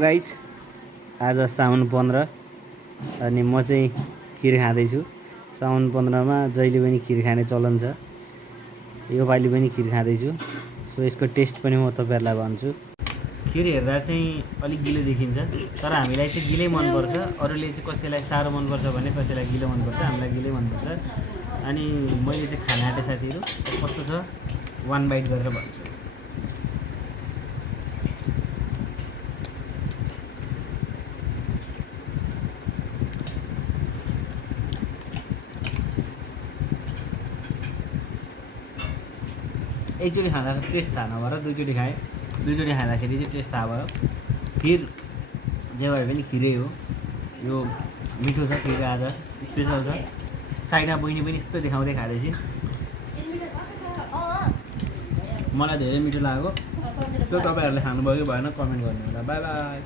Guys आज साउन 15 अनि म चाहिँ खिर खाँदैछु। साउन 15मा जहिले पनि खिर खाने चलन छ। योपालि पनि खिर खाँदैछु। सो यसको टेस्ट पनि म तपाईहरुलाई भन्छु। खिर हेर्दा चाहिँ अलिक गिलो देखिन्छ, तर हामीलाई चाहिँ गिलै मनपर्छ। अरूले चाहिँ कसैलाई साह्रो मनपर्छ भने कसैलाई गिलो मनपर्छ, हामीलाई गिलै मनपर्छ। अनि मैले चाहिँ खाना आँटे साथीहरु, कस्तो छ वान बाइट गरेर भन्छु। एकचोटि खाँदा टेस्ट थाहा नभएर दुईचोटि खाएँ। दुईचोटि खाँदाखेरि चाहिँ टेस्ट थाहा भयो। खिर जे भए पनि खिरै हो। यो मिठो छ, खिर आज स्पेशल छ। साइना बहिनी पनि यस्तो देखाउँदै खाँदैछ। मलाई धेरै मिठो लाग्यो। सो तपाईहरुले खानुभयो कि भएन कमेन्ट गर्नु होला। Bye bye.